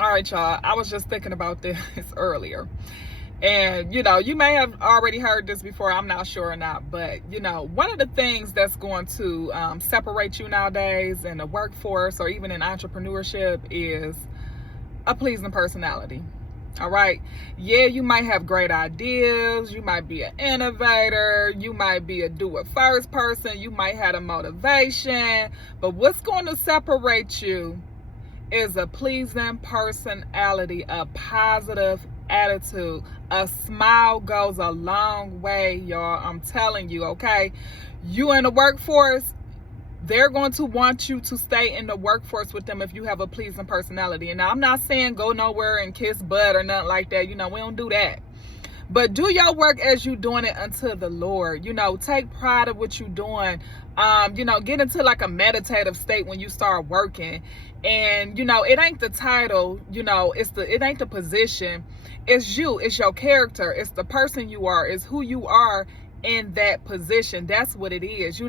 All right, y'all. I was just thinking about this earlier. And, you may have already heard this before. I'm not sure or not. But, one of the things that's going to separate you nowadays in the workforce or even in entrepreneurship is a pleasing personality. All right. Yeah, you might have great ideas. You might be an innovator. You might be a do-it-first person. You might have a motivation. But what's going to separate you is a pleasing personality, a positive attitude. A smile goes a long way, y'all. I'm telling you, okay? You in the workforce, they're going to want you to stay in the workforce with them if you have a pleasing personality. And now, I'm not saying go nowhere and kiss butt or nothing like that. We don't do that. But do your work as you doing it unto the Lord. Take pride of what you're doing. Get into like a meditative state when you start working. And, it ain't the title, it ain't the position. It's you. It's your character. It's the person you are. It's who you are in that position. That's what it is, So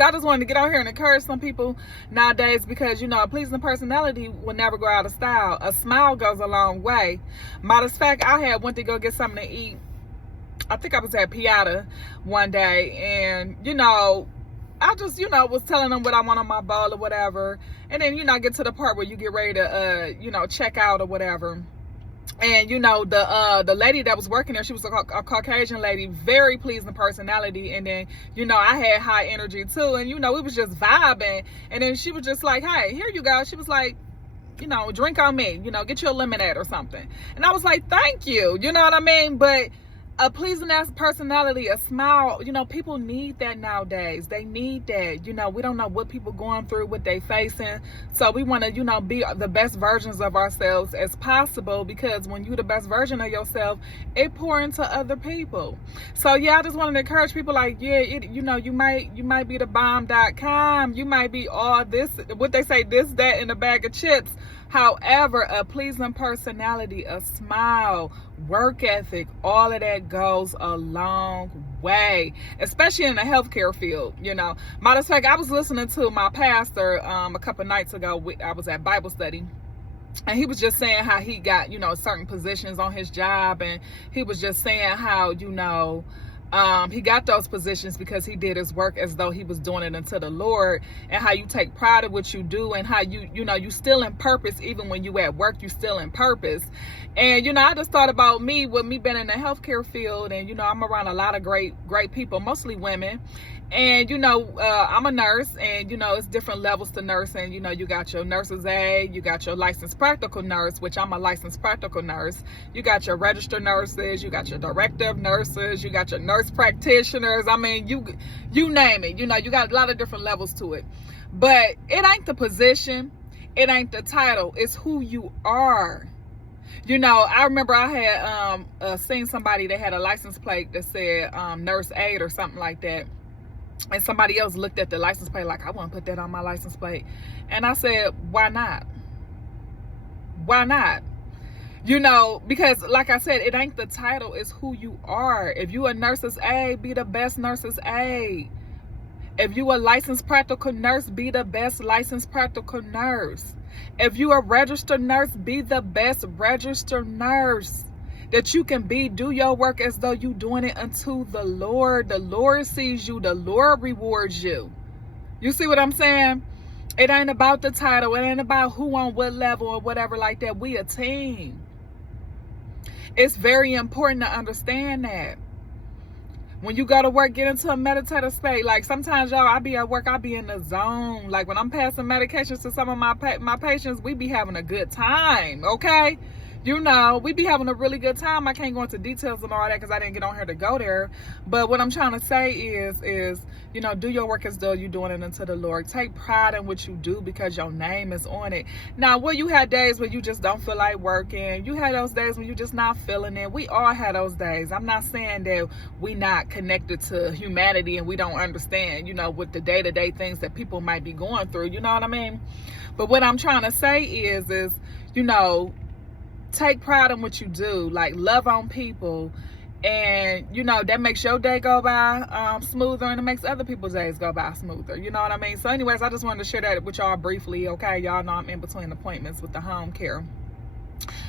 I just wanted to get out here and encourage some people nowadays because, a pleasing personality will never go out of style. A smile goes a long way. Matter of fact, I went to go get something to eat. I think I was at Piata one day and, I just, was telling them what I want on my bowl or whatever. And then, get to the part where you get ready to, check out or whatever. And the lady that was working there, she was a Caucasian lady, very pleasing personality. And then I had high energy too, and we was just vibing. And then she was just like, "Hey, here you go." She was like, "Drink on me, get you a lemonade or something." And I was like, "Thank you," you know what I mean? But a pleasing ass personality, a smile, people need that nowadays. They need that. We don't know what people going through, what they facing. So we want to, be the best versions of ourselves as possible, because when you're the best version of yourself, it pour into other people. So yeah, I just wanted to encourage people like, yeah, you might be the bomb.com. You might be all this, what they say, this, that, in a bag of chips. However, a pleasing personality, a smile, work ethic, all of that goes a long way, especially in the healthcare field. Matter of fact, I was listening to my pastor a couple nights ago. I was at Bible study, and he was just saying how he got certain positions on his job, and he was just saying how he got those positions because he did his work as though he was doing it unto the Lord, and how you take pride in what you do, and how you still in purpose. Even when you at work, you still in purpose. And I just thought about me being in the healthcare field, and I'm around a lot of great people, mostly women. And I'm a nurse, and it's different levels to nursing. You got your nurse's aide, you got your licensed practical nurse, which I'm a licensed practical nurse. You got your registered nurses, you got your director of nurses, you got your nurse practitioners. I mean, you name it. You got a lot of different levels to it. But it ain't the position, it ain't the title, it's who you are. I remember I had seen somebody that had a license plate that said nurse aide or something like that. And somebody else looked at the license plate like, I want to put that on my license plate. And I said, why not? Why not? Because like I said, it ain't the title, it's who you are. If you a nurse's aide, be the best nurse's aide. If you a licensed practical nurse, be the best licensed practical nurse. If you a registered nurse, be the best registered nurse that you can be. Do your work as though you doing it unto the Lord. The Lord sees you. The Lord rewards you. You see what I'm saying? It ain't about the title. It ain't about who on what level or whatever like that. We a team. It's very important to understand that. When you go to work, get into a meditative state. Like sometimes, y'all, I be at work, I be in the zone. Like when I'm passing medications to some of my patients, we be having a good time, okay? We be having a really good time. I can't go into details and all that because I didn't get on here to go there. But what I'm trying to say is, do your work as though you're doing it unto the Lord. Take pride in what you do because your name is on it. Now, you had days where you just don't feel like working. You had those days when you just not feeling it. We all had those days. I'm not saying that we not connected to humanity and we don't understand, with the day-to-day things that people might be going through. You know what I mean? But what I'm trying to say is, take pride in what you do. Like, love on people And, you know, that makes your day go by smoother, and it makes other people's days go by smoother. You know what I mean? So anyways, I just wanted to share that with y'all briefly, okay? Y'all know I'm in between appointments with the home care.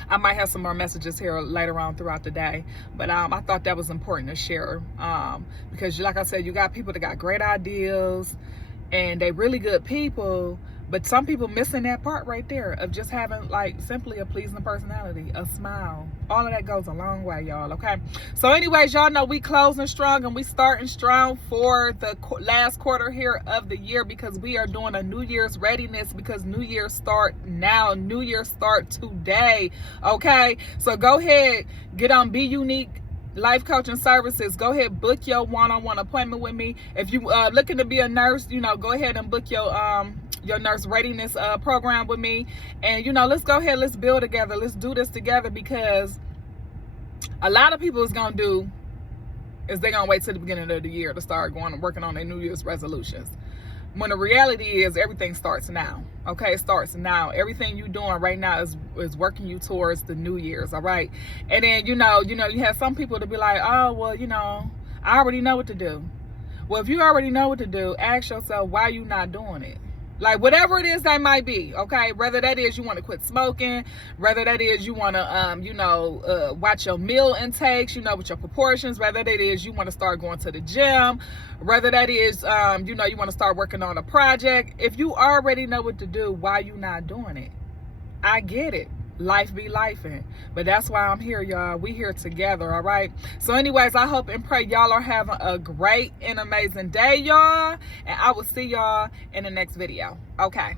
I might have some more messages here later on throughout the day, but I thought that was important to share because, like I said, you got people that got great ideas and they really good people, but some people missing that part right there of just having like simply a pleasing personality, a smile. All of that goes a long way, y'all, okay? So anyways, y'all know we closing strong and we starting strong for the last quarter here of the year, because we are doing a New Year's readiness, because New Year's start now, New Year's start today, okay? So go ahead, get on Be Unique Life Coaching Services. Go ahead, book your one-on-one appointment with me. If you looking to be a nurse, you know, go ahead and book your nurse readiness program with me. And, you know, let's go ahead, let's build together. Let's do this together, because a lot of people is going to do is they're going to wait till the beginning of the year to start going and working on their New Year's resolutions. When the reality is everything starts now, okay? It starts now. Everything you're doing right now is working you towards the New Year's, all right? And then, you know, you have some people to be like, oh, well, you know, I already know what to do. Well, if you already know what to do, ask yourself, why you not doing it? Like, whatever it is that might be, okay? Whether that is you want to quit smoking, whether that is you want to, watch your meal intakes, you know, with your proportions, whether that is you want to start going to the gym, whether that is, you want to start working on a project. If you already know what to do, why you not doing it? I get it. Life be lifing, but that's why I'm here, y'all. We here together, all right? So anyways, I hope and pray y'all are having a great and amazing day, y'all, and I will see y'all in the next video. Okay.